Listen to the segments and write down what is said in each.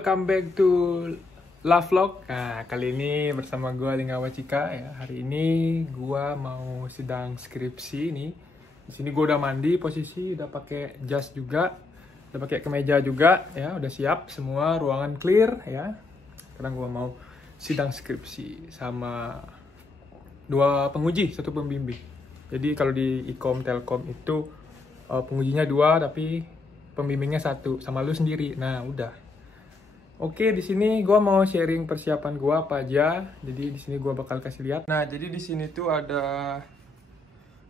welcome back to Lovelog. Nah, kali ini bersama gue Lingga Wacika ya. Hari ini gue mau sidang skripsi nih. Di sini gue udah mandi, posisi udah pakai jas juga, udah pakai kemeja juga ya, udah siap semua, ruangan clear ya. Sekarang gue mau sidang skripsi sama dua penguji, satu pembimbing. Jadi kalau di Ikom Telkom itu pengujinya dua, tapi pembimbingnya satu, sama lu sendiri. Nah, udah. Oke, di sini gue mau sharing persiapan gue apa aja. Jadi di sini gue bakal kasih lihat. Nah, jadi di sini tuh ada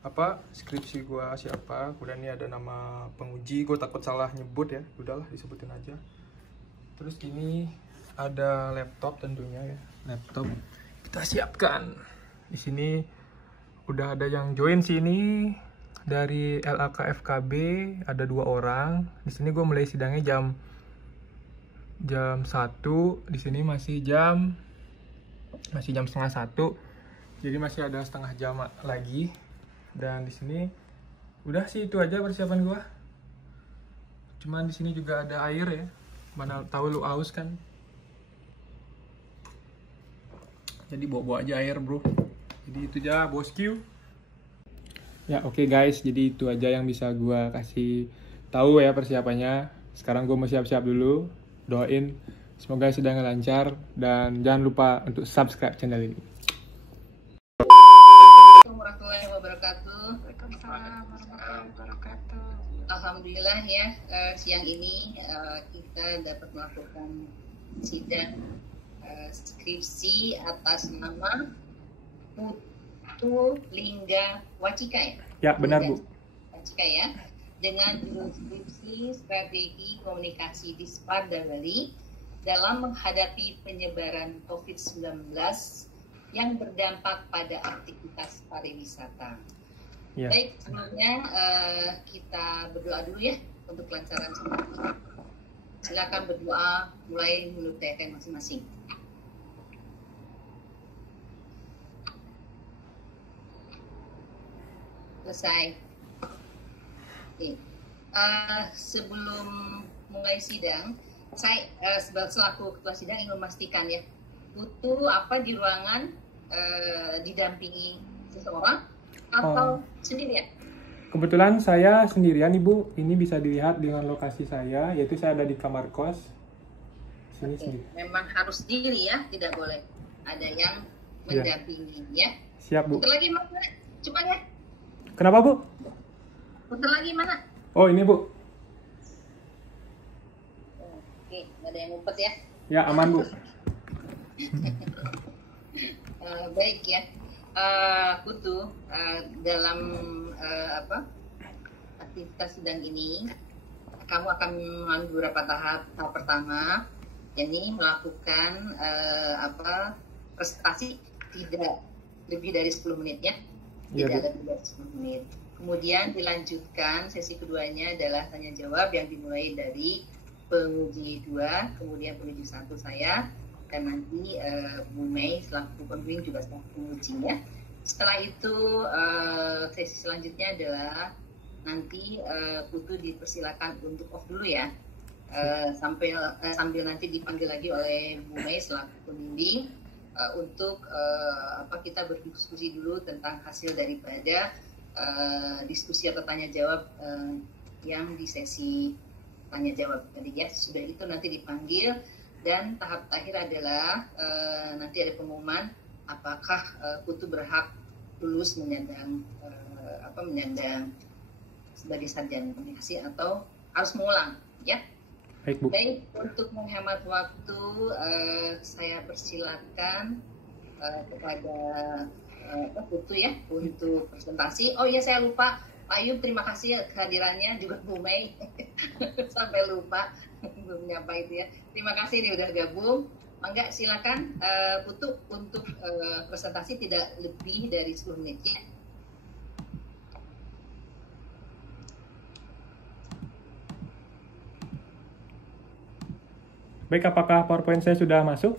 apa skripsi gue siapa. Kemudian ini ada nama penguji. Gue takut salah nyebut ya. Udahlah, disebutin aja. Terus ini ada laptop tentunya ya. Laptop kita siapkan. Di sini udah ada yang join sini dari LAKFKB, ada 2 orang. Di sini gue mulai sidangnya jam 1. Di sini masih jam setengah 1. Jadi masih ada setengah jam lagi. Dan di sini udah sih itu aja persiapan gua. Cuman di sini juga ada air ya. Mana tahu lu aus kan. Jadi bawa aja air, bro. Jadi itu aja, bosku. Ya, oke guys. Jadi itu aja yang bisa gua kasih tahu ya persiapannya. Sekarang gua mau siap-siap dulu. Doain semoga sidangnya lancar dan jangan lupa untuk subscribe channel ini. Assalamualaikum warahmatullahi wabarakatuh. Waalaikumsalam warahmatullahi wabarakatuh. Alhamdulillah ya, siang ini kita dapat melakukan sidang skripsi atas nama Putu Lingga Wacika ya? Ya, benar Bu. Wacika ya. Dengan judul skripsi Strategi Komunikasi Dispar dan Bali dalam menghadapi penyebaran COVID-19 yang berdampak pada aktivitas pariwisata. Ya. Baik, sebelumnya kita berdoa dulu ya untuk kelancaran semua. Silakan berdoa mulai menurut TKN masing-masing. Selesai. Oke. Sebelum mulai sidang, saya selaku ketua sidang ingin memastikan ya, butuh apa di ruangan didampingi seseorang atau sendirian? Kebetulan saya sendirian Ibu. Ini bisa dilihat dengan lokasi saya, yaitu saya ada di kamar kos. Sini sendiri. Memang harus diri ya, tidak boleh ada yang mendampingi ya. Siap Bu. Putar lagi mana? Coba ya. Kenapa Bu? Putar lagi mana? Oh ini Bu. Oke, nggak ada yang ngumpet ya. Ya aman Bu. Baik ya. Putu, dalam aktivitas sidang ini kamu akan mengalami beberapa tahap. Tahap pertama ini melakukan presentasi tidak lebih dari 10 menit ya. Tidak lebih dari 10 menit. Kemudian dilanjutkan sesi keduanya adalah tanya jawab yang dimulai dari penguji 2, kemudian penguji 1 saya, dan nanti Bu Mei selaku pembimbing juga selaku pengujinya. Setelah itu sesi selanjutnya adalah nanti Putu dipersilakan untuk off dulu ya, sambil nanti dipanggil lagi oleh Bu Mei selaku pembimbing untuk kita berdiskusi dulu tentang hasil daripada diskusi atau tanya jawab yang di sesi tanya jawab tadi ya. Sudah itu nanti dipanggil, dan tahap terakhir adalah nanti ada pengumuman apakah Putu berhak lulus menyandang sebagai sarjana komunikasi atau harus mengulang ya. Baik, untuk menghemat waktu saya persilakan kepada Putu ya untuk presentasi. Oh iya, saya lupa Pak Ayub, terima kasih kehadirannya, juga Bu Mei sampai lupa belum nyapa itu ya. Terima kasih nih udah gabung. Mangga silakan Putu untuk presentasi tidak lebih dari 10 menit ya. Baik, apakah PowerPoint saya sudah masuk?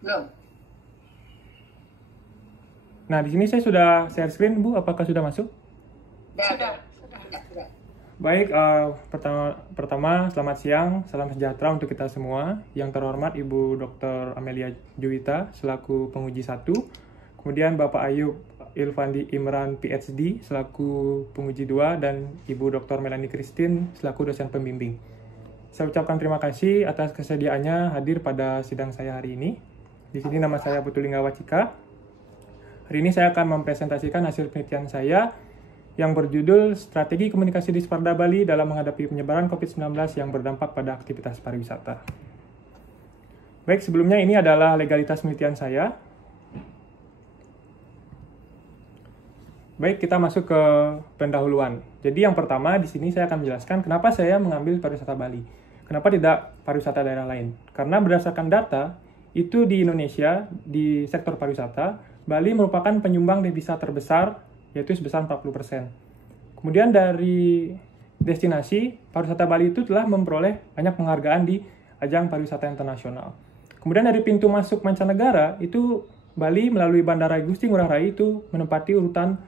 Belum. Nah, di sini saya sudah share screen, Bu. Apakah sudah masuk? Sudah. Baik, pertama selamat siang, salam sejahtera untuk kita semua. Yang terhormat Ibu Dr. Amelia Juwita selaku penguji 1, kemudian Bapak Ayub Ilfandi Imran PhD selaku penguji 2, dan Ibu Dr. Melanie Christine selaku dosen pembimbing. Saya ucapkan terima kasih atas kesediaannya hadir pada sidang saya hari ini. Di sini nama saya Putu Linggawacika. Hari ini saya akan mempresentasikan hasil penelitian saya yang berjudul Strategi Komunikasi di Sparda Bali dalam menghadapi penyebaran COVID-19 yang berdampak pada aktivitas pariwisata. Baik, sebelumnya ini adalah legalitas penelitian saya. Baik, kita masuk ke pendahuluan. Jadi yang pertama di sini saya akan menjelaskan kenapa saya mengambil pariwisata Bali. Kenapa tidak pariwisata daerah lain? Karena berdasarkan data, itu di Indonesia, di sektor pariwisata, Bali merupakan penyumbang devisa terbesar, yaitu sebesar 40%. Kemudian dari destinasi, pariwisata Bali itu telah memperoleh banyak penghargaan di ajang pariwisata internasional. Kemudian dari pintu masuk mancanegara, itu Bali melalui Bandara Igusti Ngurah Rai itu menempati urutan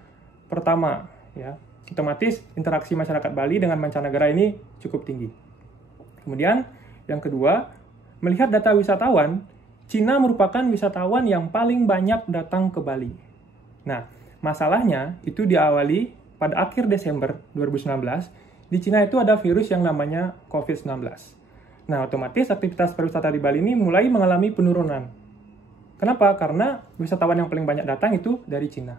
pertama. Ya. Otomatis interaksi masyarakat Bali dengan mancanegara ini cukup tinggi. Kemudian yang kedua, melihat data wisatawan, Cina merupakan wisatawan yang paling banyak datang ke Bali. Nah, masalahnya itu diawali pada akhir Desember 2019, di Cina itu ada virus yang namanya COVID-19. Nah, otomatis aktivitas pariwisata di Bali ini mulai mengalami penurunan. Kenapa? Karena wisatawan yang paling banyak datang itu dari Cina.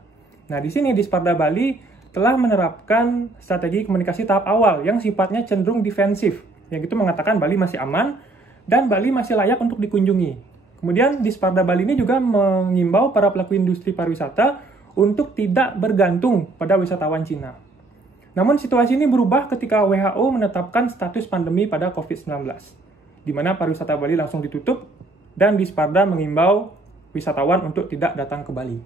Nah, di sini di Sparda Bali telah menerapkan strategi komunikasi tahap awal yang sifatnya cenderung defensif, yang itu mengatakan Bali masih aman dan Bali masih layak untuk dikunjungi. Kemudian di Sparda Bali ini juga mengimbau para pelaku industri pariwisata untuk tidak bergantung pada wisatawan Cina. Namun situasi ini berubah ketika WHO menetapkan status pandemi pada COVID-19, di mana pariwisata Bali langsung ditutup dan di Sparda mengimbau wisatawan untuk tidak datang ke Bali.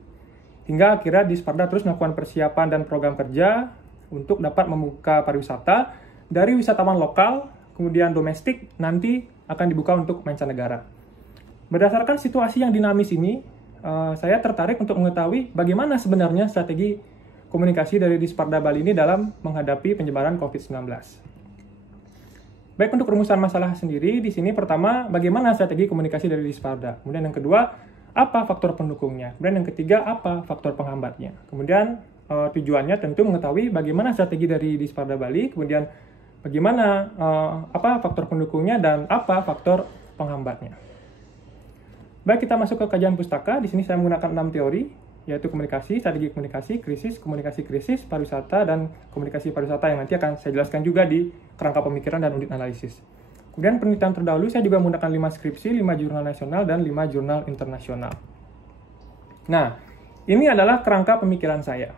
Hingga akhirnya di Sparda terus melakukan persiapan dan program kerja untuk dapat membuka pariwisata dari wisatawan lokal, kemudian domestik, nanti akan dibuka untuk mancanegara. Berdasarkan situasi yang dinamis ini, saya tertarik untuk mengetahui bagaimana sebenarnya strategi komunikasi dari Sparda Bali ini dalam menghadapi penyebaran COVID-19. Baik, untuk rumusan masalah sendiri, di sini pertama, bagaimana strategi komunikasi dari Sparda. Kemudian yang kedua, apa faktor pendukungnya. Kemudian yang ketiga, apa faktor penghambatnya. Kemudian tujuannya tentu mengetahui bagaimana strategi dari Sparda Bali, kemudian bagaimana apa faktor pendukungnya, dan apa faktor penghambatnya. Baik, kita masuk ke kajian pustaka. Di sini saya menggunakan 6 teori, yaitu komunikasi, strategi komunikasi krisis, pariwisata, dan komunikasi pariwisata yang nanti akan saya jelaskan juga di kerangka pemikiran dan unit analisis. Kemudian penelitian terdahulu saya juga menggunakan 5 skripsi, 5 jurnal nasional, dan 5 jurnal internasional. Nah, ini adalah kerangka pemikiran saya.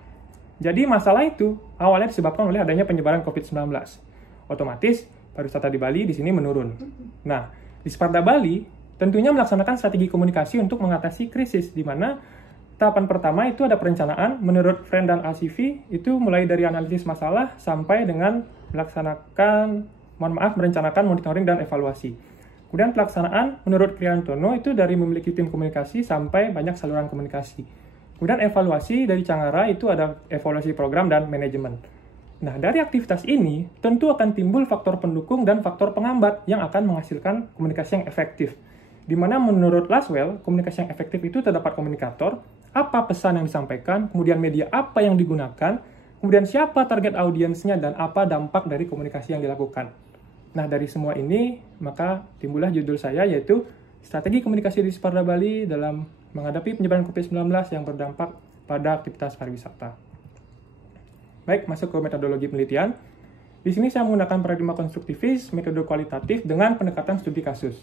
Jadi masalah itu awalnya disebabkan oleh adanya penyebaran COVID-19. Otomatis pariwisata di Bali di sini menurun. Nah, di Sparda Bali tentunya melaksanakan strategi komunikasi untuk mengatasi krisis, di mana tahapan pertama itu ada perencanaan. Menurut Friend dan ACV, itu mulai dari analisis masalah sampai dengan merencanakan monitoring dan evaluasi. Kemudian pelaksanaan, menurut Kriantono, itu dari memiliki tim komunikasi sampai banyak saluran komunikasi. Kemudian evaluasi dari Cangara, itu ada evaluasi program dan manajemen. Nah, dari aktivitas ini, tentu akan timbul faktor pendukung dan faktor penghambat yang akan menghasilkan komunikasi yang efektif. Di mana menurut Laswell, komunikasi yang efektif itu terdapat komunikator, apa pesan yang disampaikan, kemudian media apa yang digunakan, kemudian siapa target audiensnya, dan apa dampak dari komunikasi yang dilakukan. Nah, dari semua ini, maka timbullah judul saya, yaitu Strategi Komunikasi di Sparda Bali dalam menghadapi penyebaran COVID-19 yang berdampak pada aktivitas pariwisata. Baik, masuk ke metodologi penelitian. Di sini saya menggunakan paradigma konstruktivis, metode kualitatif dengan pendekatan studi kasus.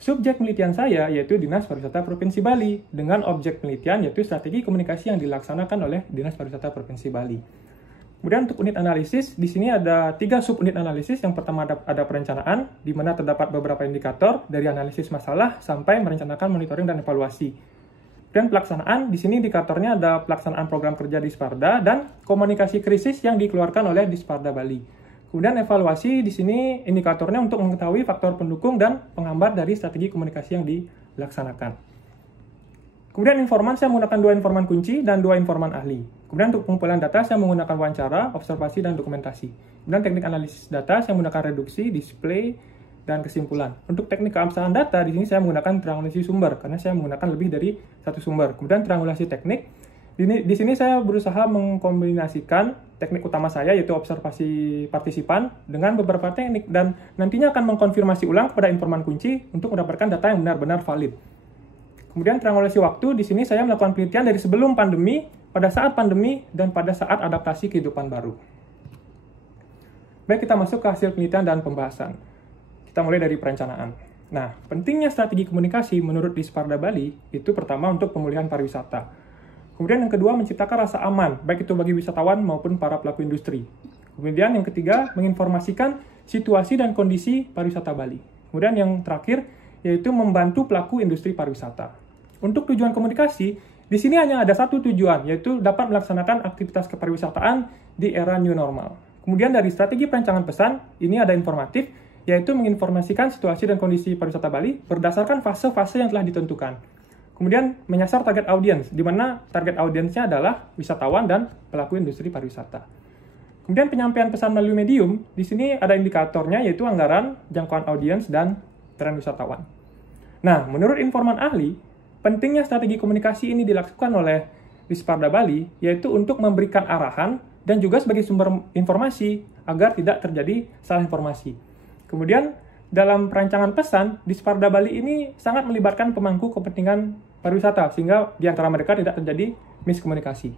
Subjek penelitian saya yaitu Dinas Pariwisata Provinsi Bali, dengan objek penelitian yaitu strategi komunikasi yang dilaksanakan oleh Dinas Pariwisata Provinsi Bali. Kemudian untuk unit analisis, di sini ada 3 subunit analisis. Yang pertama ada perencanaan, di mana terdapat beberapa indikator dari analisis masalah sampai merencanakan monitoring dan evaluasi. Dan pelaksanaan, di sini indikatornya ada pelaksanaan program kerja di Sparda dan komunikasi krisis yang dikeluarkan oleh di Sparda Bali. Kemudian evaluasi, di sini indikatornya untuk mengetahui faktor pendukung dan penghambat dari strategi komunikasi yang dilaksanakan. Kemudian informan saya menggunakan 2 informan kunci dan 2 informan ahli. Kemudian untuk pengumpulan data saya menggunakan wawancara, observasi, dan dokumentasi. Kemudian teknik analisis data saya menggunakan reduksi, display, dan kesimpulan. Untuk teknik keabsahan data di sini saya menggunakan triangulasi sumber karena saya menggunakan lebih dari satu sumber. Kemudian triangulasi teknik di sini saya berusaha mengkombinasikan teknik utama saya yaitu observasi partisipan dengan beberapa teknik dan nantinya akan mengkonfirmasi ulang kepada informan kunci untuk mendapatkan data yang benar-benar valid. Kemudian triangulasi waktu di sini saya melakukan penelitian dari sebelum pandemi, pada saat pandemi, dan pada saat adaptasi kehidupan baru. Baik, kita masuk ke hasil penelitian dan pembahasan. Kita mulai dari perencanaan. Nah, pentingnya strategi komunikasi menurut Disparda Bali itu pertama untuk pemulihan pariwisata. Kemudian yang kedua, menciptakan rasa aman, baik itu bagi wisatawan maupun para pelaku industri. Kemudian yang ketiga, menginformasikan situasi dan kondisi pariwisata Bali. Kemudian yang terakhir, yaitu membantu pelaku industri pariwisata. Untuk tujuan komunikasi, di sini hanya ada satu tujuan, yaitu dapat melaksanakan aktivitas kepariwisataan di era new normal. Kemudian dari strategi perancangan pesan, ini ada informatif, yaitu menginformasikan situasi dan kondisi pariwisata Bali berdasarkan fase-fase yang telah ditentukan. Kemudian menyasar target audiens, di mana target audiensnya adalah wisatawan dan pelaku industri pariwisata. Kemudian penyampaian pesan melalui medium, di sini ada indikatornya yaitu anggaran, jangkauan audiens, dan tren wisatawan. Nah, menurut informan ahli, pentingnya strategi komunikasi ini dilakukan oleh Disparda Bali, yaitu untuk memberikan arahan dan juga sebagai sumber informasi agar tidak terjadi salah informasi. Kemudian, dalam perancangan pesan, Disparda Bali ini sangat melibatkan pemangku kepentingan pariwisata, sehingga di antara mereka tidak terjadi miskomunikasi.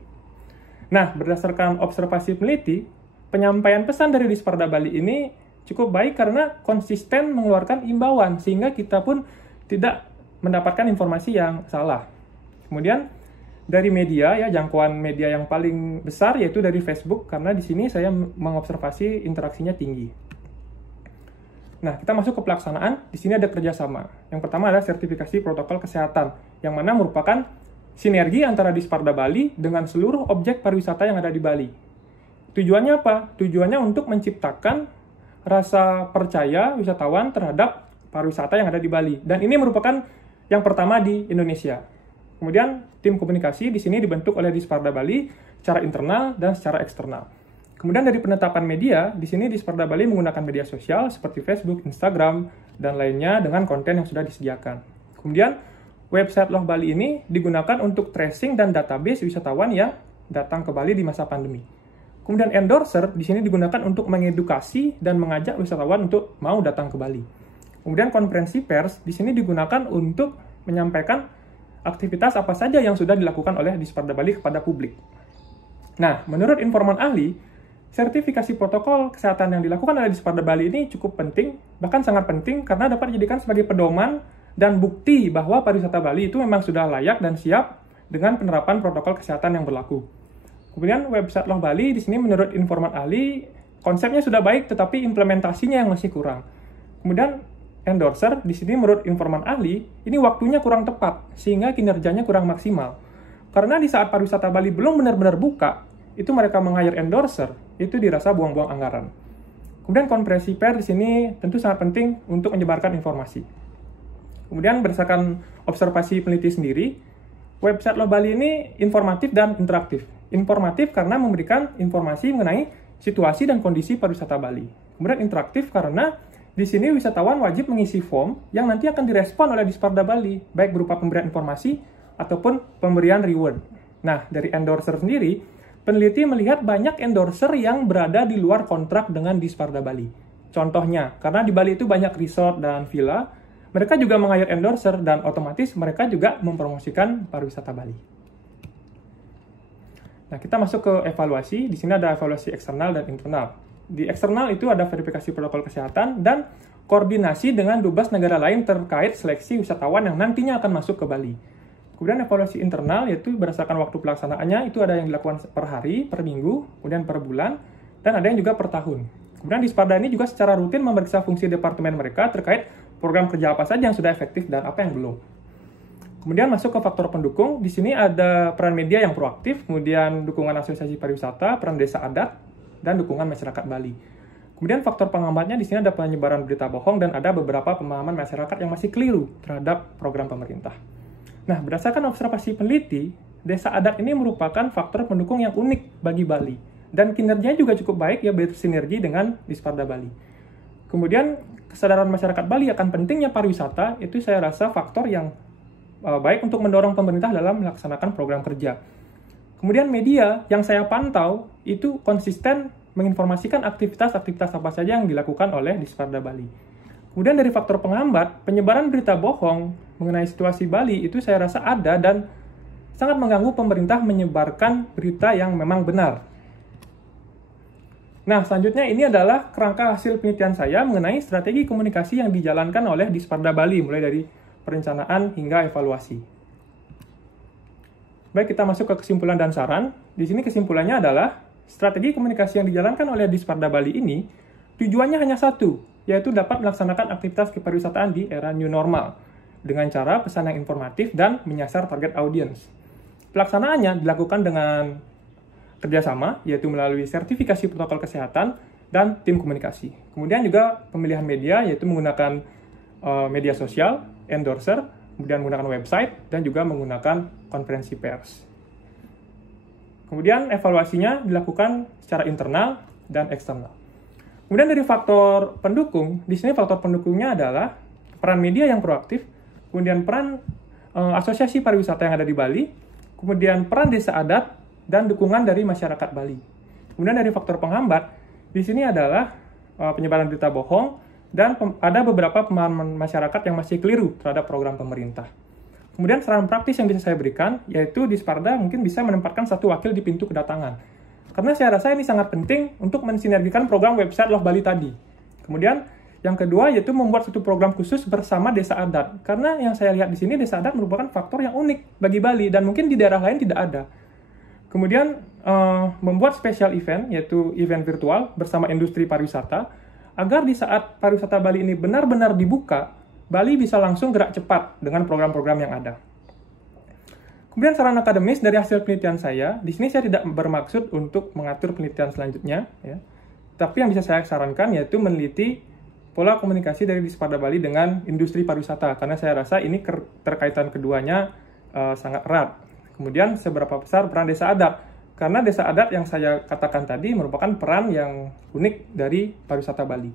Nah, berdasarkan observasi peneliti, penyampaian pesan dari Disparda Bali ini cukup baik karena konsisten mengeluarkan imbauan, sehingga kita pun tidak mendapatkan informasi yang salah. Kemudian, dari media, ya jangkauan media yang paling besar yaitu dari Facebook, karena di sini saya mengobservasi interaksinya tinggi. Nah, kita masuk ke pelaksanaan. Di sini ada kerjasama. Yang pertama adalah sertifikasi protokol kesehatan, yang mana merupakan sinergi antara Disparda Bali dengan seluruh objek pariwisata yang ada di Bali. Tujuannya apa? Tujuannya untuk menciptakan rasa percaya wisatawan terhadap pariwisata yang ada di Bali. Dan ini merupakan yang pertama di Indonesia. Kemudian, tim komunikasi di sini dibentuk oleh Disparda Bali secara internal dan secara eksternal. Kemudian dari penetapan media, di sini Disparda Bali menggunakan media sosial seperti Facebook, Instagram, dan lainnya dengan konten yang sudah disediakan. Kemudian, website Loh Bali ini digunakan untuk tracing dan database wisatawan yang datang ke Bali di masa pandemi. Kemudian endorser di sini digunakan untuk mengedukasi dan mengajak wisatawan untuk mau datang ke Bali. Kemudian konferensi pers di sini digunakan untuk menyampaikan aktivitas apa saja yang sudah dilakukan oleh Disparda Bali kepada publik. Nah, menurut informan ahli, sertifikasi protokol kesehatan yang dilakukan oleh Disparda Bali ini cukup penting, bahkan sangat penting karena dapat dijadikan sebagai pedoman dan bukti bahwa pariwisata Bali itu memang sudah layak dan siap dengan penerapan protokol kesehatan yang berlaku. Kemudian website Loh Bali di sini menurut informan ahli konsepnya sudah baik tetapi implementasinya yang masih kurang. Kemudian endorser di sini menurut informan ahli ini waktunya kurang tepat sehingga kinerjanya kurang maksimal. Karena di saat pariwisata Bali belum benar-benar buka, itu mereka meng-hire endorser, itu dirasa buang-buang anggaran. Kemudian konferensi pers di sini tentu sangat penting untuk menyebarkan informasi. Kemudian berdasarkan observasi peneliti sendiri, website Loh Bali ini informatif dan interaktif. Informatif karena memberikan informasi mengenai situasi dan kondisi pariwisata Bali. Kemudian interaktif karena di sini wisatawan wajib mengisi form yang nanti akan direspon oleh Disparda Bali, baik berupa pemberian informasi ataupun pemberian reward. Nah, dari endorser sendiri, peneliti melihat banyak endorser yang berada di luar kontrak dengan Disparda Bali. Contohnya, karena di Bali itu banyak resort dan villa, mereka juga meng-hire endorser dan otomatis mereka juga mempromosikan pariwisata Bali. Nah, kita masuk ke evaluasi. Di sini ada evaluasi eksternal dan internal. Di eksternal itu ada verifikasi protokol kesehatan dan koordinasi dengan 12 negara lain terkait seleksi wisatawan yang nantinya akan masuk ke Bali. Kemudian evaluasi internal yaitu berdasarkan waktu pelaksanaannya itu ada yang dilakukan per hari, per minggu, kemudian per bulan, dan ada yang juga per tahun. Kemudian Disparda ini juga secara rutin memeriksa fungsi departemen mereka terkait program kerja apa saja yang sudah efektif dan apa yang belum. Kemudian masuk ke faktor pendukung, di sini ada peran media yang proaktif, kemudian dukungan asosiasi pariwisata, peran desa adat, dan dukungan masyarakat Bali. Kemudian faktor penghambatnya di sini ada penyebaran berita bohong dan ada beberapa pemahaman masyarakat yang masih keliru terhadap program pemerintah. Nah, berdasarkan observasi peneliti, desa adat ini merupakan faktor pendukung yang unik bagi Bali. Dan kinerjanya juga cukup baik ya bersinergi dengan Disparda Bali. Kemudian, kesadaran masyarakat Bali akan pentingnya pariwisata, itu saya rasa faktor yang baik untuk mendorong pemerintah dalam melaksanakan program kerja. Kemudian media yang saya pantau itu konsisten menginformasikan aktivitas-aktivitas apa saja yang dilakukan oleh Disparda Bali. Kemudian dari faktor penghambat, penyebaran berita bohong mengenai situasi Bali itu saya rasa ada dan sangat mengganggu pemerintah menyebarkan berita yang memang benar. Nah, selanjutnya ini adalah kerangka hasil penelitian saya mengenai strategi komunikasi yang dijalankan oleh Disparda Bali, mulai dari perencanaan hingga evaluasi. Baik, kita masuk ke kesimpulan dan saran. Di sini kesimpulannya adalah strategi komunikasi yang dijalankan oleh Disparda Bali ini tujuannya hanya satu, yaitu dapat melaksanakan aktivitas kepariwisataan di era new normal dengan cara pesan yang informatif dan menyasar target audiens. Pelaksanaannya dilakukan dengan kerjasama, yaitu melalui sertifikasi protokol kesehatan dan tim komunikasi. Kemudian juga pemilihan media, yaitu menggunakan media sosial, endorser, kemudian menggunakan website, dan juga menggunakan konferensi pers. Kemudian evaluasinya dilakukan secara internal dan eksternal. Kemudian dari faktor pendukung, di sini faktor pendukungnya adalah peran media yang proaktif, kemudian peran asosiasi pariwisata yang ada di Bali, kemudian peran desa adat, dan dukungan dari masyarakat Bali. Kemudian dari faktor penghambat, di sini adalah penyebaran berita bohong, dan ada beberapa pemahaman masyarakat yang masih keliru terhadap program pemerintah. Kemudian saran praktis yang bisa saya berikan, yaitu Disparda mungkin bisa menempatkan satu wakil di pintu kedatangan. Karena saya rasa ini sangat penting untuk mensinergikan program website Love Bali tadi. Kemudian yang kedua yaitu membuat satu program khusus bersama desa adat. Karena yang saya lihat di sini desa adat merupakan faktor yang unik bagi Bali dan mungkin di daerah lain tidak ada. Kemudian membuat special event, yaitu event virtual bersama industri pariwisata, agar di saat pariwisata Bali ini benar-benar dibuka, Bali bisa langsung gerak cepat dengan program-program yang ada. Kemudian saran akademis dari hasil penelitian saya, di sini saya tidak bermaksud untuk mengatur penelitian selanjutnya, ya. Tapi yang bisa saya sarankan yaitu meneliti pola komunikasi dari Disparda Bali dengan industri pariwisata, karena saya rasa ini terkaitan keduanya sangat erat. Kemudian seberapa besar peran desa adat? Karena desa adat yang saya katakan tadi merupakan peran yang unik dari pariwisata Bali.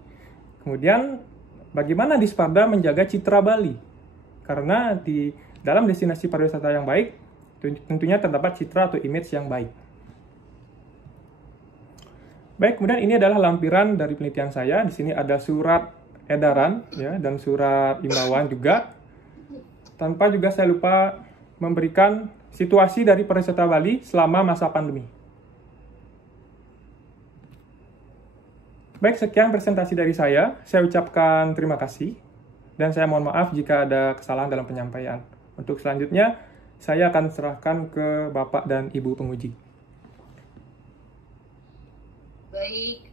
Kemudian bagaimana Disparda menjaga citra Bali? Karena di dalam destinasi pariwisata yang baik, tentunya terdapat citra atau image yang baik. Baik, kemudian ini adalah lampiran dari penelitian saya. Di sini ada surat edaran ya, dan surat imbauan juga. Tanpa juga saya lupa memberikan situasi dari pariwisata Bali selama masa pandemi. Baik, sekian presentasi dari saya. Saya ucapkan terima kasih. Dan saya mohon maaf jika ada kesalahan dalam penyampaian. Untuk selanjutnya, saya akan serahkan ke Bapak dan Ibu penguji. Baik,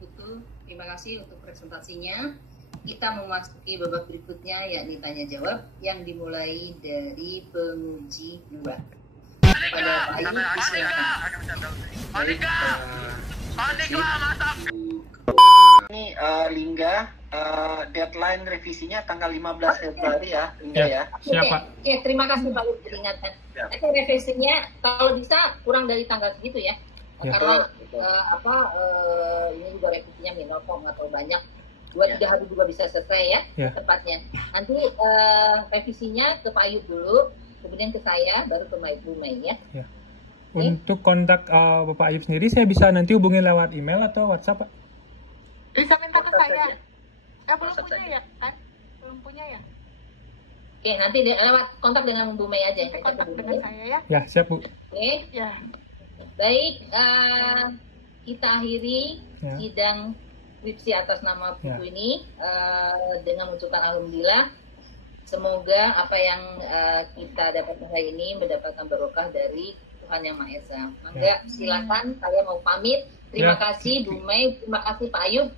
Putu, terima kasih untuk presentasinya. Kita memasuki babak berikutnya, yakni tanya jawab yang dimulai dari penguji 2. Pada Pak Ayu, silakan. Baik, ini Lingga, deadline revisinya tanggal 15 Februari ya, Lingga ya. Siapa? Oke, terima kasih Pak Ayu diingatkan. Tapi revisinya kalau bisa kurang dari tanggal segitu ya. Karena ini juga revisinya minofom atau banyak. 2-3 hari juga bisa selesai ya, tepatnya. Nanti revisinya ke Pak Ayub dulu, kemudian ke saya, baru ke Ibu Mei ya. Untuk kontak Bapak Ayub sendiri, saya bisa nanti hubungin lewat email atau WhatsApp, Pak? Bisa minta ke saya. Belum WhatsApp punya saja. ya, kan? Belum punya ya? Oke, nanti lewat kontak dengan Bu Mei aja. Kontak dengan saya ya. Ya, siap Bu. Oke, Ya. baik. Kita akhiri Ya. sidang skripsi atas nama buku ini dengan mengucapkan alhamdulillah. Semoga apa yang kita dapatkan hari ini mendapatkan barokah dari Tuhan Yang Maha Esa. Mangga silakan, saya mau pamit. Terima kasih Bu Mei, terima kasih Pak Ayub.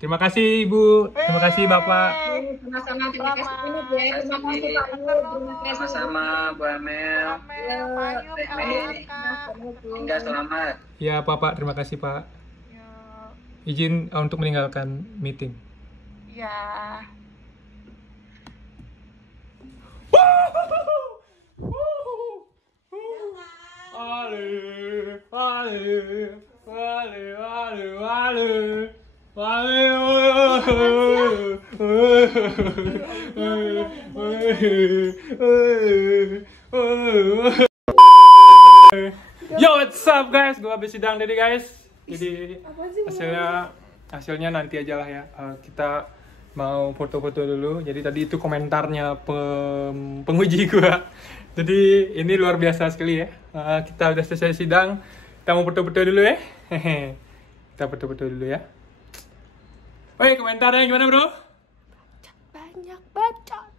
Terima kasih Ibu, terima kasih Bapak. Sama-sama, terima kasih banyak ya. Terima kasih Pak Ayub, terima kasih. Sama-sama Bu Amel. Pak Ayub, Hingga selamat. Ya Bapak, terima kasih Pak. Izin untuk meninggalkan meeting. Ya. Yo, what's up guys? Gue habis sidang tadi guys. Jadi hasilnya nanti aja lah ya. Kita mau foto-foto dulu. Jadi tadi itu komentarnya penguji gue. Jadi ini luar biasa sekali ya. Kita udah selesai sidang. Kita mau foto-foto dulu ya. Kita foto-foto dulu ya. Woi, komentarnya gimana bro? Banyak bacot.